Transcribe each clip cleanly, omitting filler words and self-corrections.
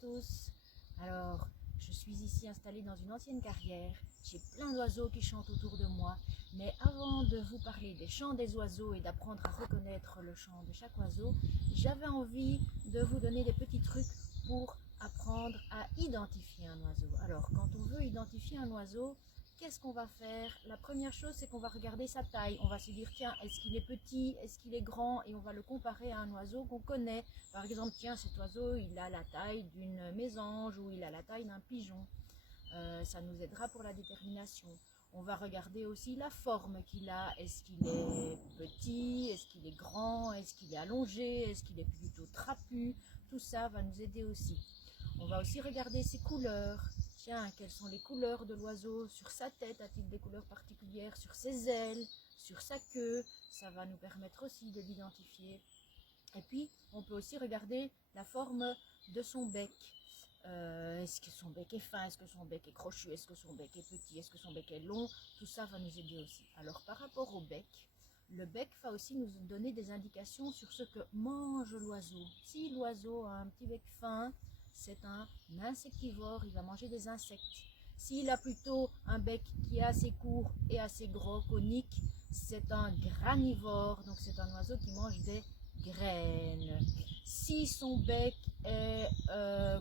tous. Alors, je suis ici installée dans une ancienne carrière. J'ai plein d'oiseaux qui chantent autour de moi. Mais avant de vous parler des chants des oiseaux et d'apprendre à reconnaître le chant de chaque oiseau, j'avais envie de vous donner des petits trucs pour apprendre à identifier un oiseau. Alors, quand on veut identifier un oiseau, qu'est-ce qu'on va faire? La première chose, c'est qu'on va regarder sa taille. On va se dire, tiens, est-ce qu'il est petit, est-ce qu'il est grand? Et on va le comparer à un oiseau qu'on connaît. Par exemple, tiens, cet oiseau, il a la taille d'une mésange ou il a la taille d'un pigeon. Ça nous aidera pour la détermination. On va regarder aussi la forme qu'il a. Est-ce qu'il est petit? Est-ce qu'il est grand? Est-ce qu'il est allongé? Est-ce qu'il est plutôt trapu? Tout ça va nous aider aussi. On va aussi regarder ses couleurs. Tiens, quelles sont les couleurs de l'oiseau? Sur sa tête, a-t-il des couleurs particulières? Sur ses ailes? Sur sa queue? Ça va nous permettre aussi de l'identifier. Et puis, on peut aussi regarder la forme de son bec. Est-ce que son bec est fin? Est-ce que son bec est crochu? Est-ce que son bec est petit? Est-ce que son bec est long? Tout ça va nous aider aussi. Alors, par rapport au bec, le bec va aussi nous donner des indications sur ce que mange l'oiseau. Si l'oiseau a un petit bec fin, c'est un insectivore, il va manger des insectes. S'il a plutôt un bec qui est assez court et assez gros, conique, c'est un granivore, donc c'est un oiseau qui mange des graines. Si son bec est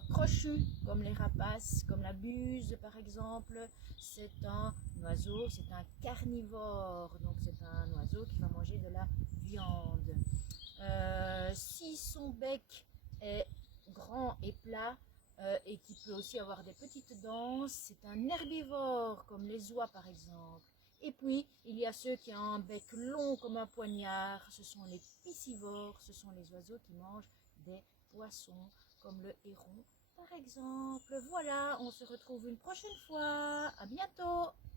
crochu, comme les rapaces, comme la buse par exemple, c'est un oiseau, c'est un carnivore, donc c'est un oiseau qui va manger de la viande. Si son bec est grand et plat et qui peut aussi avoir des petites dents, c'est un herbivore, comme les oies par exemple. Et puis, il y a ceux qui ont un bec long comme un poignard, ce sont les piscivores, ce sont les oiseaux qui mangent des poissons, comme le héron par exemple. Voilà, on se retrouve une prochaine fois, à bientôt!